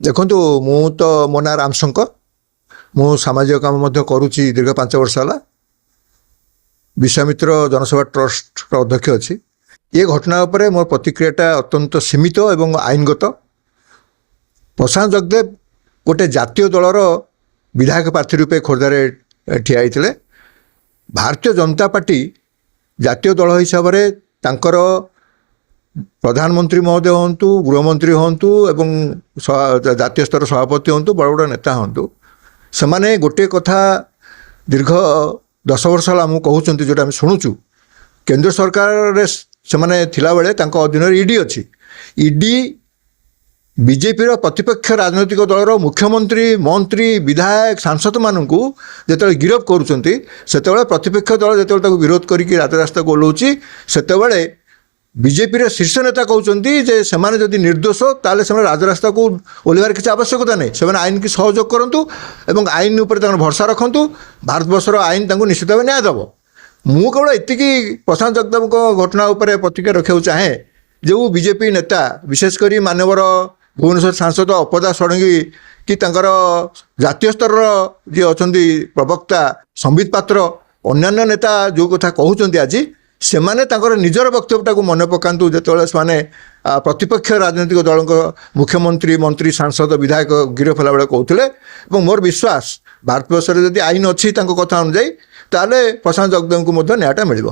ଦେଖନ୍ତୁ ମୁଁ ତ ମୋ ନାଁ ରାମଶଙ୍କର। ମୁଁ ସାମାଜିକ କାମ ମଧ୍ୟ କରୁଛି ଦୀର୍ଘ 5 ବର୍ଷ ହେଲା। ବିଶ୍ୱାମିତ୍ର ଜନସେବା ଟ୍ରଷ୍ଟର ଅଧ୍ୟକ୍ଷ ଅଛି। ଏ ଘଟଣା ଉପରେ ମୋର ପ୍ରତିକ୍ରିୟାଟା ଅତ୍ୟନ୍ତ ସୀମିତ ଏବଂ ଆଇନଗତ। ପ୍ରଶାନ୍ତ ଜଗଦେବ ଗୋଟେ ଜାତୀୟ ଦଳର ବିଧାୟକ ପ୍ରାର୍ଥୀ ରୂପେ ଖୋର୍ଦ୍ଧାରେ ଠିଆ ହେଇଥିଲେ। ଭାରତୀୟ ଜନତା ପାର୍ଟି ଜାତୀୟ ଦଳ ହିସାବରେ ତାଙ୍କର ପ୍ରଧାନମନ୍ତ୍ରୀ ମହୋଦୟ ହୁଅନ୍ତୁ, ଗୃହମନ୍ତ୍ରୀ ହୁଅନ୍ତୁ ଏବଂ ଜାତୀୟ ସ୍ତର ସଭାପତି ହୁଅନ୍ତୁ, ବଡ଼ ବଡ଼ ନେତା ହୁଅନ୍ତୁ, ସେମାନେ ଗୋଟିଏ କଥା ଦୀର୍ଘ 10 ବର୍ଷ ହେଲା ଆମକୁ କହୁଛନ୍ତି, ଯେଉଁଟା ଆମେ ଶୁଣୁଛୁ। କେନ୍ଦ୍ର ସରକାରରେ ସେମାନେ ଥିଲାବେଳେ ତାଙ୍କ ଅଧୀନରେ ଇଡି ଅଛି। ଇଡି ବିଜେପିର ପ୍ରତିପକ୍ଷ ରାଜନୈତିକ ଦଳର ମୁଖ୍ୟମନ୍ତ୍ରୀ, ମନ୍ତ୍ରୀ, ବିଧାୟକ, ସାଂସଦମାନଙ୍କୁ ଯେତେବେଳେ ଗିରଫ କରୁଛନ୍ତି, ସେତେବେଳେ ପ୍ରତିପକ୍ଷ ଦଳ ଯେତେବେଳେ ତାକୁ ବିରୋଧ କରିକି ରାଜରାସ୍ତାକୁ ଓହ୍ଲାଉଛି, ସେତେବେଳେ ବିଜେପିର ଶୀର୍ଷ ନେତା କହୁଛନ୍ତି ଯେ ସେମାନେ ଯଦି ନିର୍ଦ୍ଦୋଷ ତାହେଲେ ସେମାନେ ରାଜରାସ୍ତାକୁ ଓହ୍ଲାଇବାର କିଛି ଆବଶ୍ୟକତା ନାହିଁ। ସେମାନେ ଆଇନକୁ ସହଯୋଗ କରନ୍ତୁ ଏବଂ ଆଇନ ଉପରେ ତାଙ୍କର ଭରସା ରଖନ୍ତୁ। ଭାରତବର୍ଷର ଆଇନ ତାଙ୍କୁ ନିଶ୍ଚିତ ଭାବେ ନ୍ୟାୟ ଦେବ। ମୁଁ କେବଳ ଏତିକି ପ୍ରଶାନ୍ତ ଜଗଦେବଙ୍କ ଘଟଣା ଉପରେ ପ୍ରତିକ୍ରିୟା ରଖିବାକୁ ଚାହେଁ। ଯେଉଁ ବିଜେପି ନେତା, ବିଶେଷ କରି ମାନ୍ୟବର ଭୁବନେଶ୍ୱର ସାଂସଦ ଅପଦା ଷଡ଼ଙ୍ଗୀ କି ତାଙ୍କର ଜାତୀୟ ସ୍ତରର ଯିଏ ଅଛନ୍ତି ପ୍ରବକ୍ତା ସମ୍ବିତ ପାତ୍ର, ଅନ୍ୟାନ୍ୟ ନେତା ଯେଉଁ କଥା କହୁଛନ୍ତି ଆଜି, ସେମାନେ ତାଙ୍କର ନିଜର ବକ୍ତବ୍ୟଟାକୁ ମନେ ପକାନ୍ତୁ। ଯେତେବେଳେ ସେମାନେ ପ୍ରତିପକ୍ଷ ରାଜନୈତିକ ଦଳଙ୍କ ମୁଖ୍ୟମନ୍ତ୍ରୀ, ମନ୍ତ୍ରୀ, ସାଂସଦ, ବିଧାୟକ ଗିରଫ ହେଲାବେଳେ କହୁଥିଲେ। ଏବଂ ମୋର ବିଶ୍ୱାସ ଭାରତବର୍ଷରେ ଯଦି ଆଇନ ଅଛି ତାଙ୍କ କଥା ଅନୁଯାୟୀ, ତାହେଲେ ପ୍ରଶାନ୍ତ ଜଗଦେବଙ୍କୁ ମଧ୍ୟ ନ୍ୟାୟଟା ମିଳିବ।